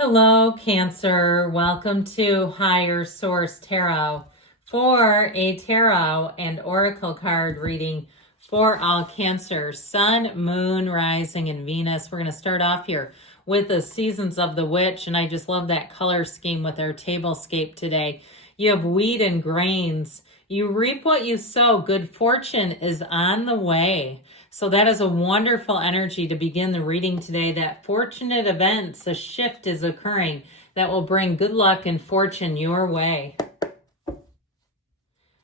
Hello, Cancer. Welcome to Higher Source Tarot for a tarot and oracle card reading for all Cancer, Sun, Moon, Rising, and Venus. We're going to start off here with the Seasons of the Witch, and I just love that color scheme with our tablescape today. You have wheat and grains. You reap what you sow. Good fortune is on the way. So that is a wonderful energy to begin the reading today. That fortunate events, a shift is occurring that will bring good luck and fortune your way.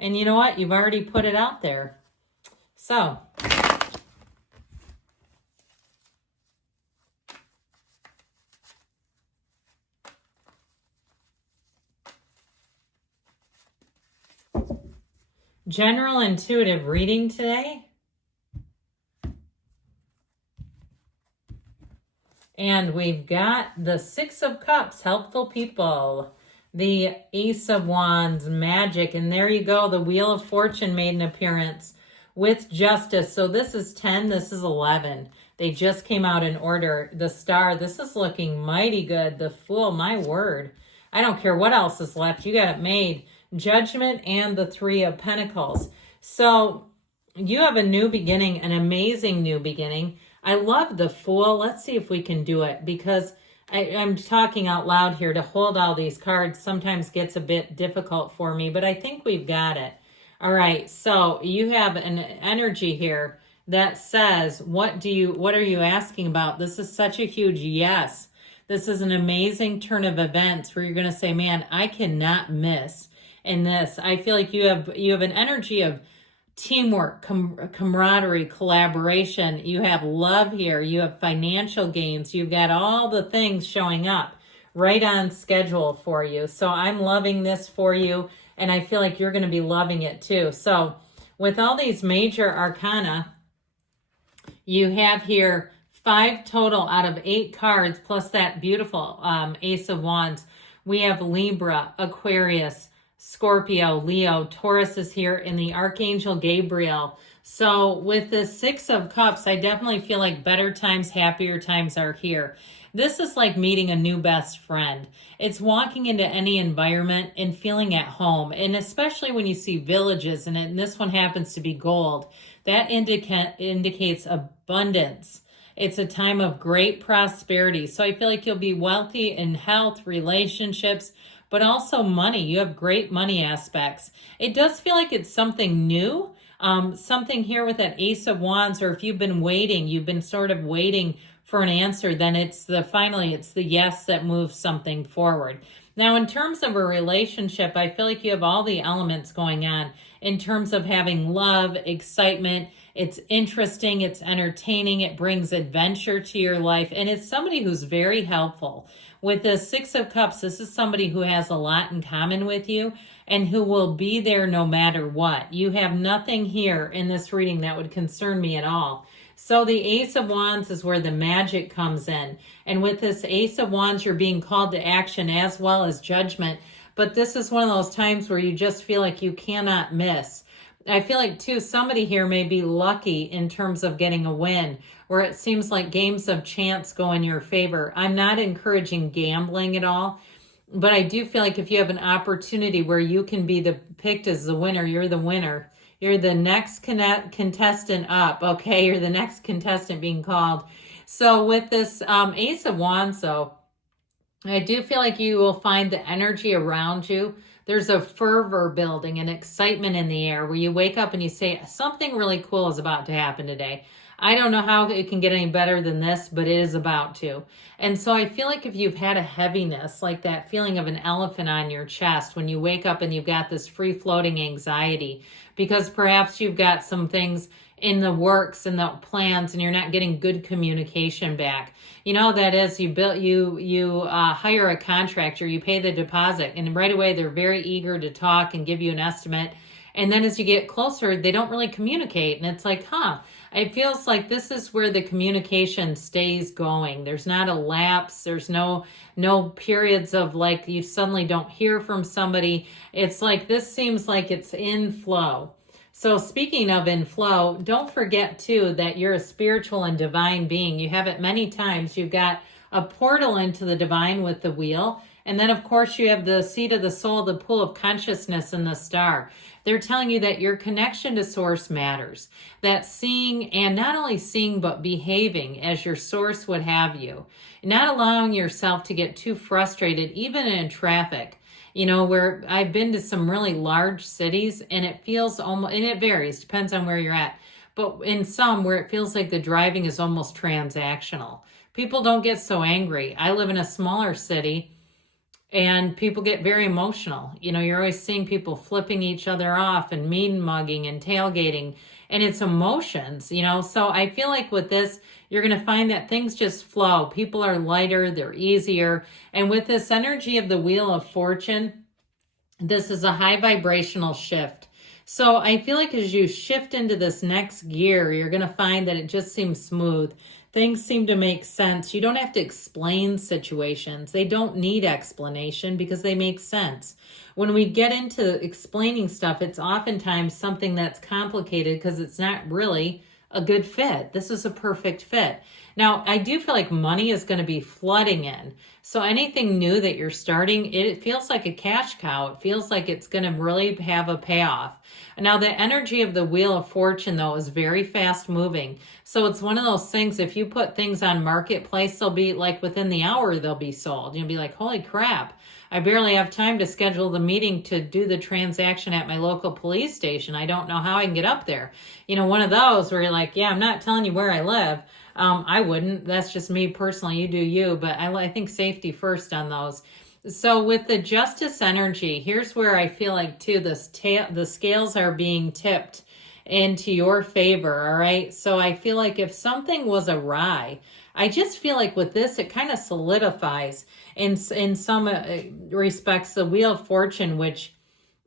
And you know what? You've already put it out there. So general intuitive reading today. And we've got the Six of Cups, helpful people. The Ace of Wands, magic. And there you go. The Wheel of Fortune made an appearance with justice. So this is 10. This is 11. They just came out in order. The Star, this is looking mighty good. The Fool, my word. I don't care what else is left. You got it made. Judgment and the Three of Pentacles. So you have a new beginning, an amazing new beginning. I love the Fool. Let's see if we can do it, because I'm talking out loud here. To hold all these cards sometimes gets a bit difficult for me, but I think we've got it. All right, so you have an energy here that says, what are you asking about? This is such a huge yes. This is an amazing turn of events where you're going to say, man, I cannot miss in this. I feel like you have an energy of teamwork, camaraderie, collaboration. You have love here. You have financial gains. You've got all the things showing up right on schedule for you. So I'm loving this for you, and I feel like you're going to be loving it too. So with all these major arcana, you have here 5 total out of 8 cards, plus that beautiful Ace of Wands. We have Libra, Aquarius, Scorpio, Leo, Taurus is here, in the Archangel Gabriel. So with the Six of Cups, I definitely feel like better times, happier times are here. This is like meeting a new best friend. It's walking into any environment and feeling at home. And especially when you see villages in it, and this one happens to be gold, that indicates abundance. It's a time of great prosperity. So I feel like you'll be wealthy in health, relationships, but also money. You have great money aspects. It does feel like it's something new, something here with that Ace of Wands, or if you've been sort of waiting for an answer, then it's the yes that moves something forward. Now, in terms of a relationship, I feel like you have all the elements going on in terms of having love, excitement. It's interesting, it's entertaining, it brings adventure to your life, and it's somebody who's very helpful. With the Six of Cups, this is somebody who has a lot in common with you and who will be there no matter what. You have nothing here in this reading that would concern me at all. So the Ace of Wands is where the magic comes in. And with this Ace of Wands, you're being called to action as well as judgment. But this is one of those times where you just feel like you cannot miss. I feel like, too, somebody here may be lucky in terms of getting a win, where it seems like games of chance go in your favor. I'm not encouraging gambling at all, but I do feel like if you have an opportunity where you can be picked as the winner, you're the winner. You're the next contestant up, okay? You're the next contestant being called. So with this Ace of Wands, though, I do feel like you will find the energy around you. There's a fervor building, an excitement in the air where you wake up and you say, something really cool is about to happen today. I don't know how it can get any better than this, but it is about to. And so I feel like if you've had a heaviness, like that feeling of an elephant on your chest, when you wake up and you've got this free-floating anxiety, because perhaps you've got some things in the works and the plans and you're not getting good communication back. You know, that is, you hire a contractor, you pay the deposit, and right away they're very eager to talk and give you an estimate. And then as you get closer, they don't really communicate. And it's like, it feels like this is where the communication stays going. There's not a lapse. There's no periods of like you suddenly don't hear from somebody. It's like this seems like it's in flow. So speaking of in flow, don't forget too that you're a spiritual and divine being. You have it many times. You've got a portal into the divine with the wheel. And then, of course, you have the seat of the soul, the pool of consciousness, and the star. They're telling you that your connection to source matters. That seeing, and not only seeing, but behaving as your source would have you. Not allowing yourself to get too frustrated, even in traffic. Where I've been to some really large cities, and it feels almost, and it varies, depends on where you're at. But in some where it feels like the driving is almost transactional. People don't get so angry. I live in a smaller city, and people get very emotional. You're always seeing people flipping each other off and mean mugging and tailgating, and it's emotions, So I feel like with this, you're going to find that things just flow. People are lighter, they're easier. And with this energy of the Wheel of Fortune, this is a high vibrational shift. So I feel like as you shift into this next gear, you're going to find that it just seems smooth. Things seem to make sense. You don't have to explain situations. They don't need explanation because they make sense. When we get into explaining stuff, it's oftentimes something that's complicated because it's not really a good fit. This is a perfect fit. Now, I do feel like money is going to be flooding in. So anything new that you're starting, it feels like a cash cow. It feels like it's going to really have a payoff. Now, the energy of the Wheel of Fortune, though, is very fast moving. So it's one of those things, if you put things on Marketplace, they'll be like within the hour they'll be sold. You'll be like, holy crap, I barely have time to schedule the meeting to do the transaction at my local police station. I don't know how I can get up there. One of those where you're like, yeah, I'm not telling you where I live. I wouldn't. That's just me personally. You do you. But I think safety first on those. So with the Justice energy, here's where I feel like, too, the scales are being tipped into your favor, all right? So I feel like if something was awry, I just feel like with this, it kind of solidifies in some respects the Wheel of Fortune, which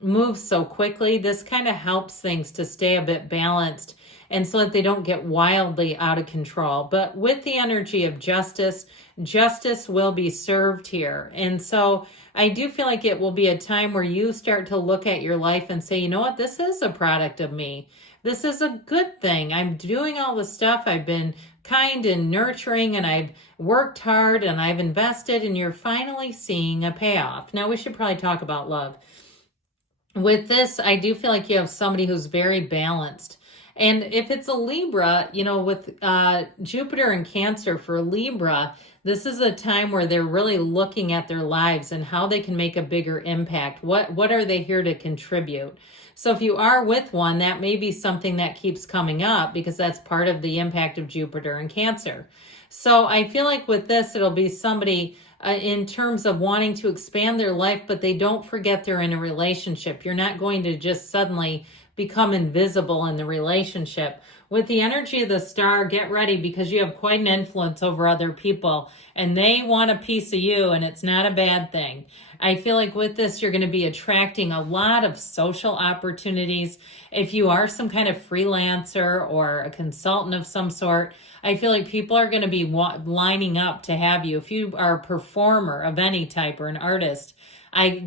moves so quickly. This kind of helps things to stay a bit balanced and so that they don't get wildly out of control. But with the energy of justice, justice will be served here. And so I do feel like it will be a time where you start to look at your life and say, you know what, this is a product of me. This is a good thing. I'm doing all the stuff. I've been kind and nurturing, and I've worked hard, and I've invested, and you're finally seeing a payoff. Now, we should probably talk about love. With this, I do feel like you have somebody who's very balanced. And if it's a Libra, with Jupiter and Cancer for Libra, this is a time where they're really looking at their lives and how they can make a bigger impact. What are they here to contribute? So if you are with one, that may be something that keeps coming up because that's part of the impact of Jupiter and Cancer. So I feel like with this, it'll be somebody in terms of wanting to expand their life, but they don't forget they're in a relationship. You're not going to just suddenly become invisible in the relationship. With the energy of the star, get ready because you have quite an influence over other people and they want a piece of you, and it's not a bad thing. I feel like with this, you're going to be attracting a lot of social opportunities. If you are some kind of freelancer or a consultant of some sort, I feel like people are going to be lining up to have you. If you are a performer of any type or an artist, I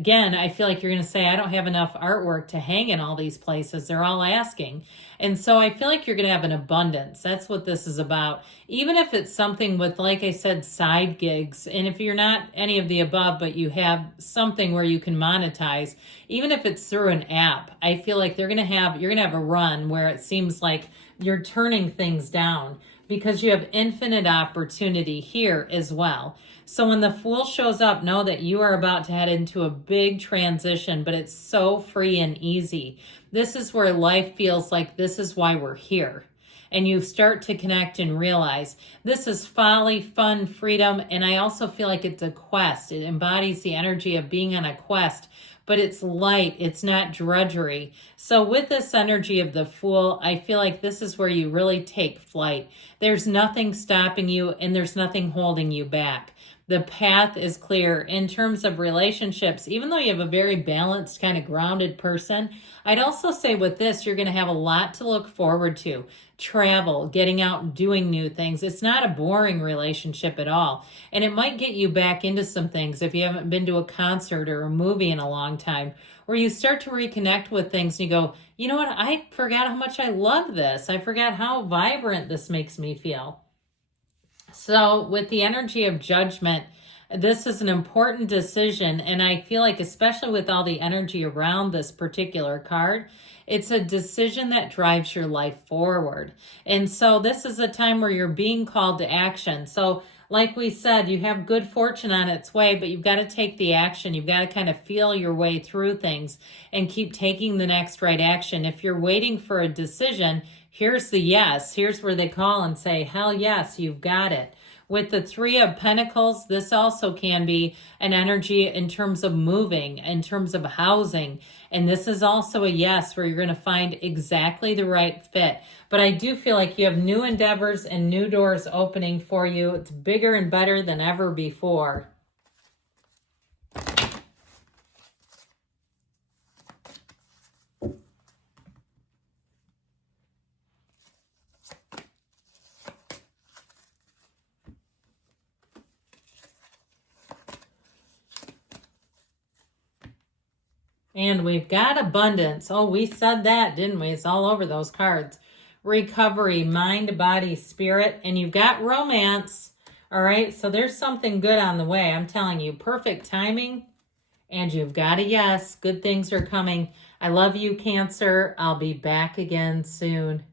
feel like you're going to say, I don't have enough artwork to hang in all these places. They're all asking. And so I feel like you're going to have an abundance. That's what this is about. Even if it's something with, like I said, side gigs. And if you're not any of the above, but you have something where you can monetize, even if it's through an app, I feel like you're going to have a run where it seems like you're turning things down because you have infinite opportunity here as well. So when the Fool shows up, know that you are about to head into a big transition, but it's so free and easy. This is where life feels like this is why we're here. And you start to connect and realize this is folly, fun, freedom. And I also feel like it's a quest. It embodies the energy of being on a quest, but it's light. It's not drudgery. So with this energy of the Fool, I feel like this is where you really take flight. There's nothing stopping you and there's nothing holding you back. The path is clear. In terms of relationships, even though you have a very balanced, kind of grounded person, I'd also say with this, you're going to have a lot to look forward to. Travel, getting out and doing new things. It's not a boring relationship at all. And it might get you back into some things if you haven't been to a concert or a movie in a long time, where you start to reconnect with things and you go, you know what? I forgot how much I love this. I forgot how vibrant this makes me feel. So with the energy of Judgment, this is an important decision. And I feel like, especially with all the energy around this particular card, it's a decision that drives your life forward. And so this is a time where you're being called to action. So like we said, you have good fortune on its way, but you've got to take the action. You've got to kind of feel your way through things and keep taking the next right action. If you're waiting for a decision, here's the yes. Here's where they call and say, hell yes, you've got it. With the Three of Pentacles, this also can be an energy in terms of moving, in terms of housing. And this is also a yes, where you're going to find exactly the right fit. But I do feel like you have new endeavors and new doors opening for you. It's bigger and better than ever before. And we've got abundance. Oh, we said that, didn't we? It's all over those cards. Recovery, mind, body, spirit. And you've got romance. All right, so there's something good on the way. I'm telling you, perfect timing. And you've got a yes. Good things are coming. I love you, Cancer. I'll be back again soon.